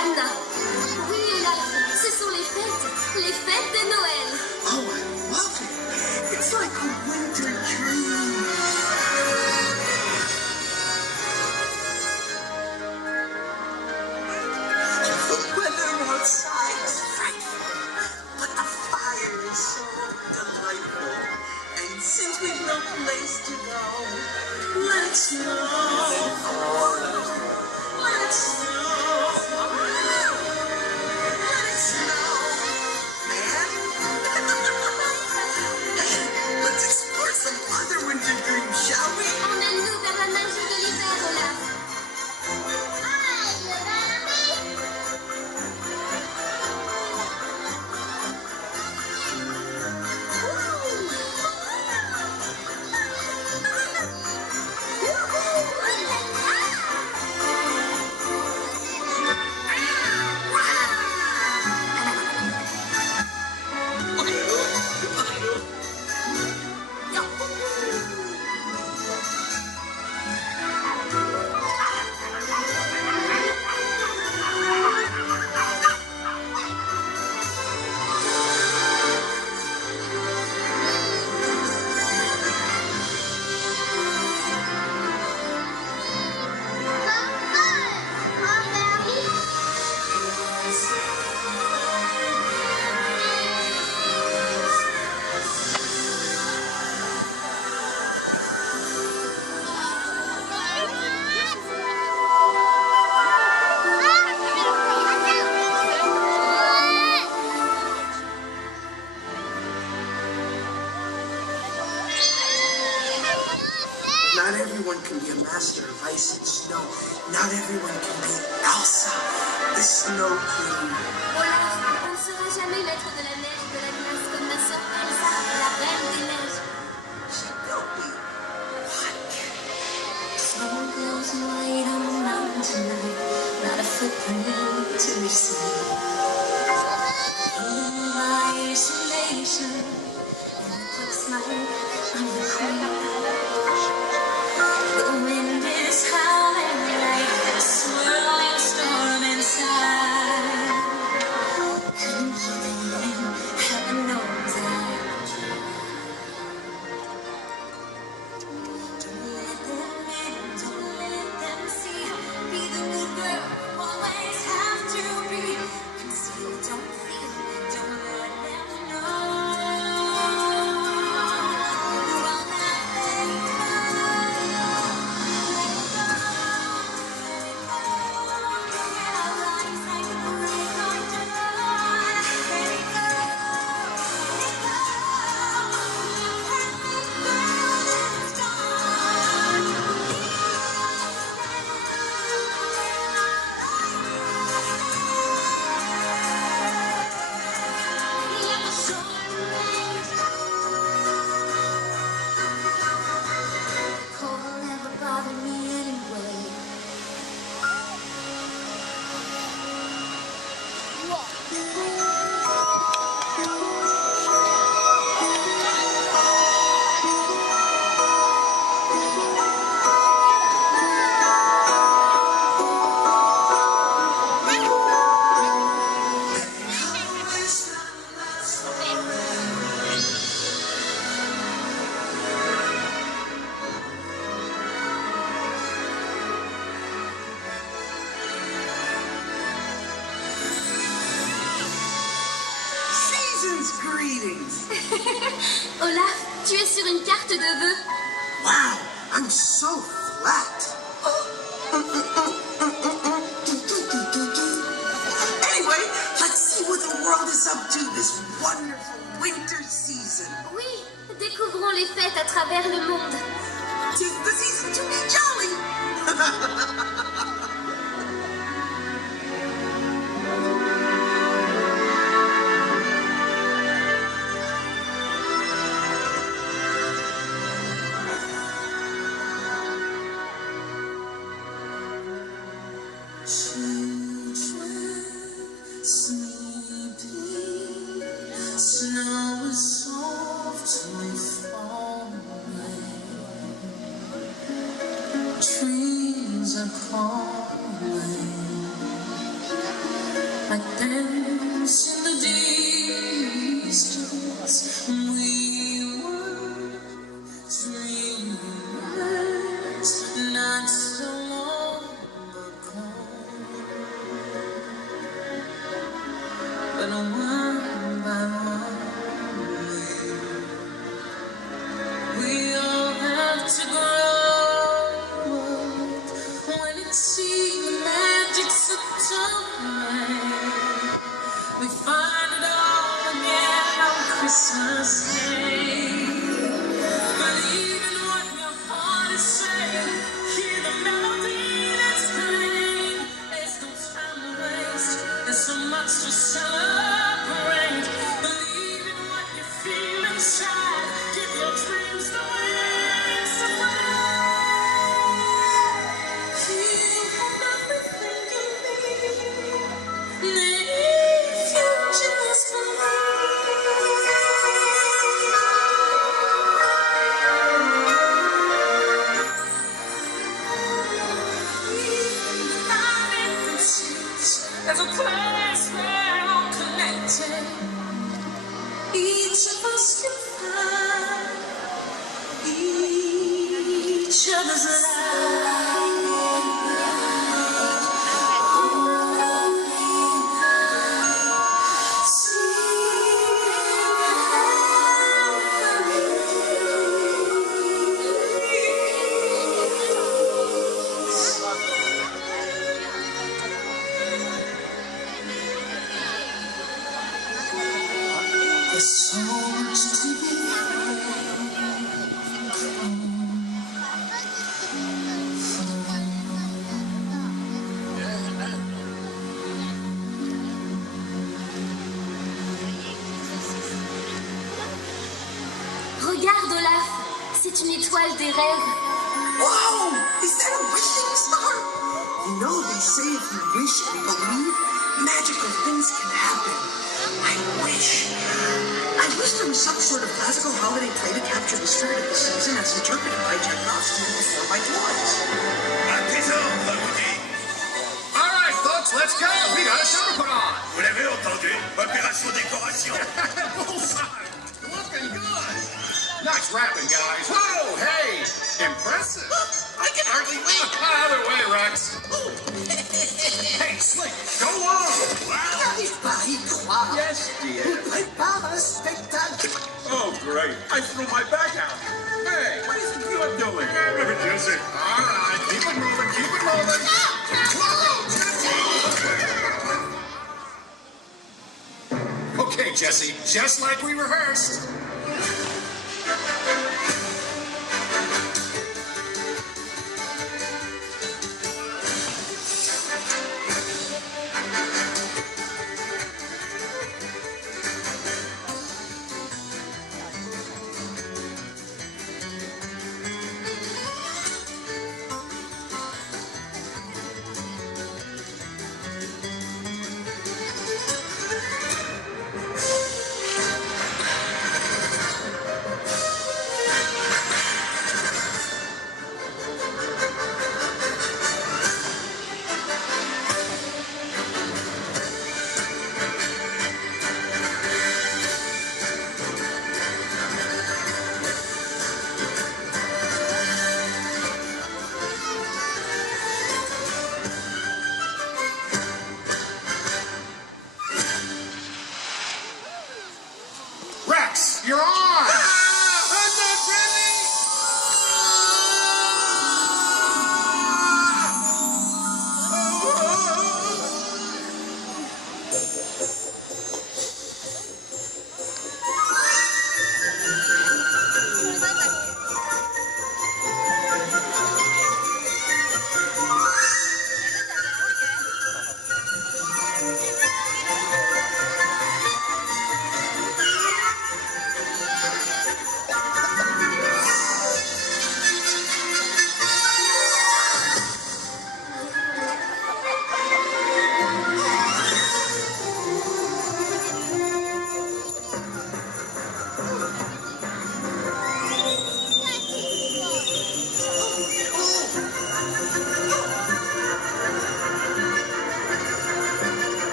Anna. Oui, Olaf, ce sont les fêtes de Noël. Oh, I love it. It's like a winter dream. The weather outside is frightful, but the fire is so delightful. And since we've no place to go, let's snow. Let's snow. Let's snow, man. Hey, let's explore some other winter dreams, shall we? Emmène-nous vers la magie de l'hiver, Olaf. Not everyone can be a master of ice and snow. Not everyone can be Elsa, the Snow Queen. Olaf, on ne sera jamais maître de la neige et de la glace comme ma sœur Elsa, la reine des neiges. She built me. What? Snow goes white on the mountain tonight, not a footprint to be seen. Hidden by isolation, and it looks like I'm the queen. The wind is howling like a swirling storm inside. Couldn't keep it in, heaven knows I tried. Don't let them in, don't let them see. Be the good girl, always have to be. Conceal, don't feel, don't let them know. You're all that they cold will never bother me anyway. Season's greetings. Olaf, tu es sur une carte de vœux. Wow, I'm so flat. Anyway, let's see what the world is up to this wonderful winter season. Oui, découvrons les fêtes à travers le monde. 'Tis the season to be jolly. Children sleeping, snow is softly falling. Trees are calling. like dance in the distance. We were dreamers not so long ago, but one by one we all have to grow when it seems the magic's a tonight. We find it all again on Christmas Day. Believe in what your heart is saying. Hear the melody that's playing. There's no time to waste. There's so much to celebrate. Believe in what you feel inside. Give your dreams the wings to fly. You have everything you need. If you just believe. There's a place where all connected. Each of us can find each other's There's so much to be Regarde, Olaf, c'est une étoile des rêves. Whoa! Is that a wishing star? You know, they say if you wish and believe, magical things can happen. I wish there was some sort of classical holiday play to capture the spirit of the season as interpreted by Tchaikovsky's Before My Toys. All right, folks, let's go. We got a show to put on. Vous l'avez entendu? Opération décoration. Bullseye. Looking good. Nice rapping, guys. Whoa, hey, impressive. I can hardly wait. Either way, Rex. Hey, Slick, go on. N'arrive pas à y croire. Yes, dear. On prépare un spectacle. Oh, great. I threw my back out. Hey, what is it you're doing? Jesse. All right, keep it moving, keep it moving. Whoa, okay, Jesse, just like we rehearsed.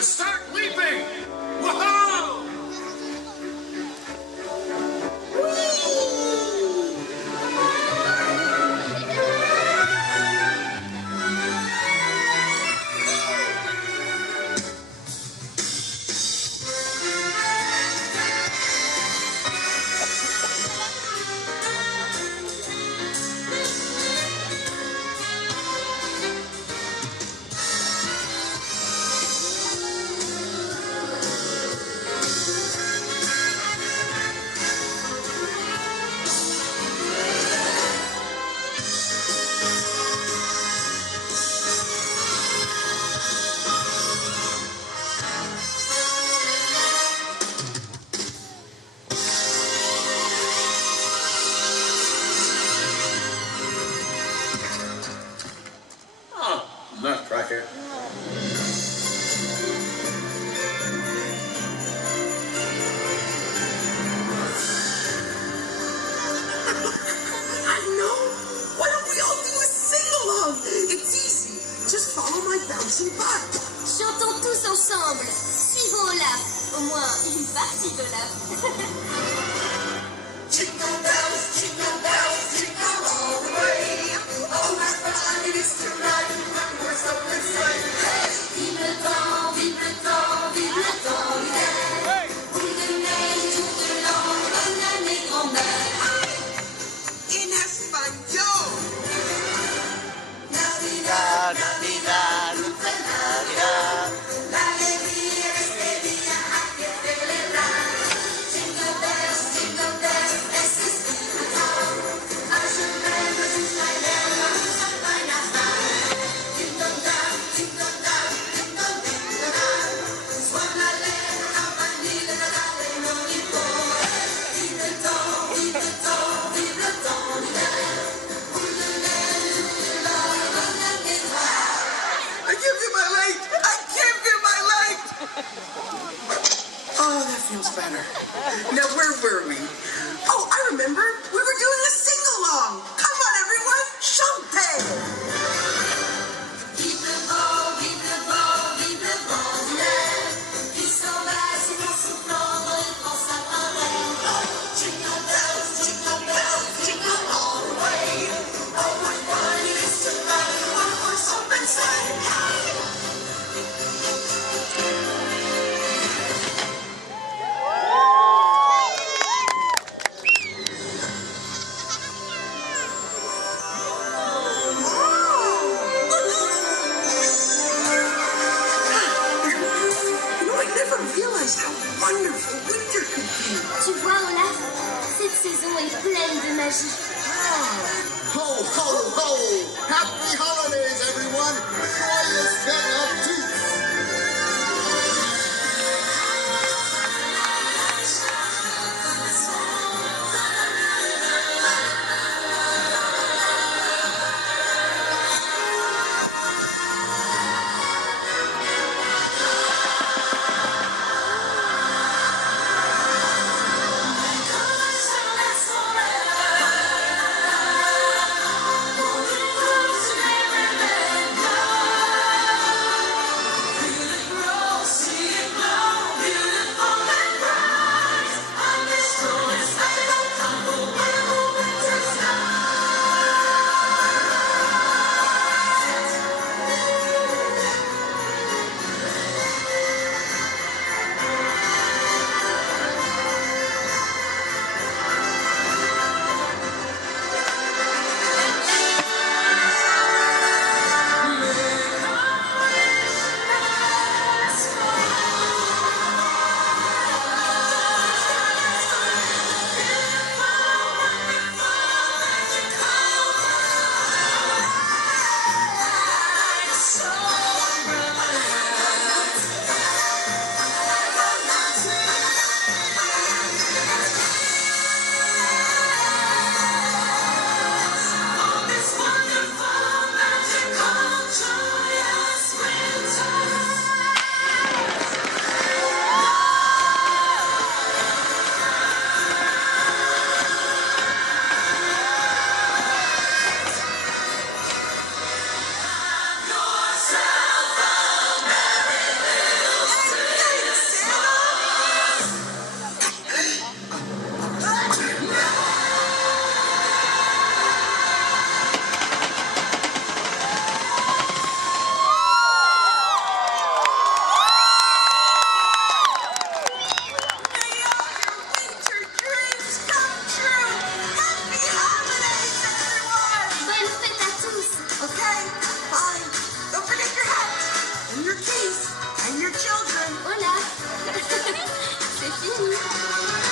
to start leaping! Whoa! Nutcracker. I know. Why don't we all do a sing-along? It's easy. Just follow my bouncing butt. Chantons tous ensemble. Suivons Olaf. Au moins une partie d'Olaf. Jingle bells, jingle all the way. Oh, what fun it is to ride when we're so excited. Hey! Vive le temps, vive le temps, vive le temps d'hiver. Oui, de neige tout le long, bonne année grand-mère. En español. Navidad, Navidad, dulce Navidad. La alegría de este día hay que celebrar. Jingle bells, this is the town. Als je bent, dus is mijn leven, maar we zijn bijna thuis. Jingle bell, jingle bell, jingle, jingle bell. Suona le campanile da dare in ogni cuore. Vive il temps, vive il temps, vive il temps d'hiver. I give you my leg! I give you my leg! Oh, that feels better. Now, where were we? Oh, I remember. We were doing a sing-along. Come on, everyone. Chantez! Vive le vent, vive le vent d'hiver. Qui s'en va, c'est en soufflant dans les grands sapins verts. Jingle bells, jingle all the way. Oh, what fun it is to ride in one horse open sleigh. You know, I never realized how wonderful winter could be. Tu vois, Olaf, cette saison est pleine de magie. Ho, ho, ho! Happy holidays, everyone! Joyous set of teeth! Pour une course, families and your children. Voilà. C'est fini.